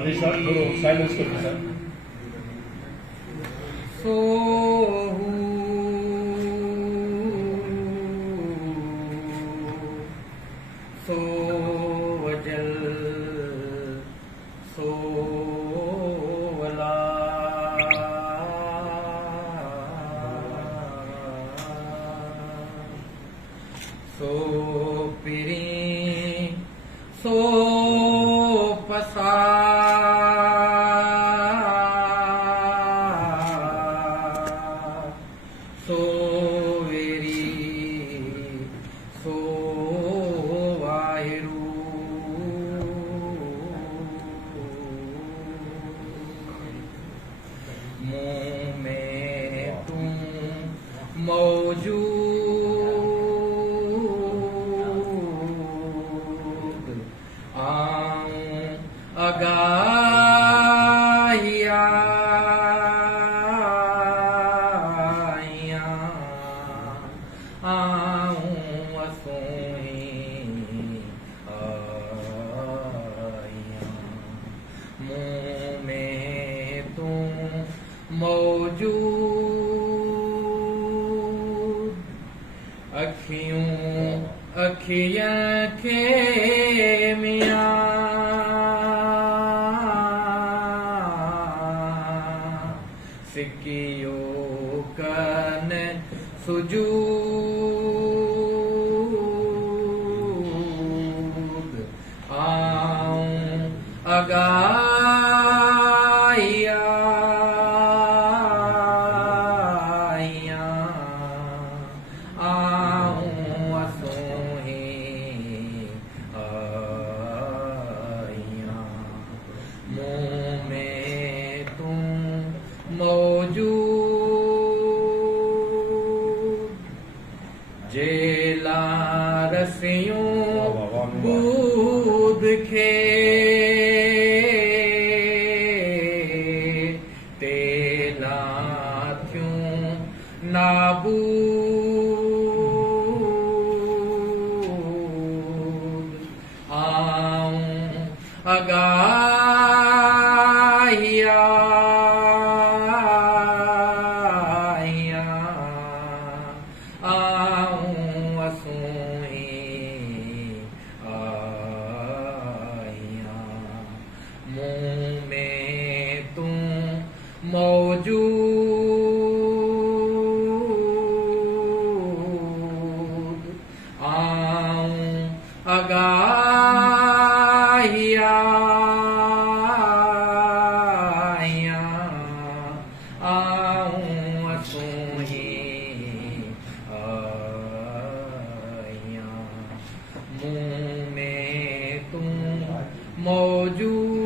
अभी सर थोड़ा साइलेंस करते सर सोवजल सोवला सोपिरी सोपसा सोवेरी सोवाहिरू मुँह में तुम मौजूद आऊं अगाहिया आऊं असोही आइया मुँह में तुम मौजूद अखियाँ के मियाँ सिकियों कन सुजूद आऊं अगाइया आऊं असोही आइया मुँह में तुम मौजूद जेला रसियों बूद खे तेला थ्यूं नाबूद आऊं अगाहिया आऊं असोही आइया मुँह में तुम मौजूद आऊं अगाहिया आऊं असोही आइया मुँह में तुम मौजूद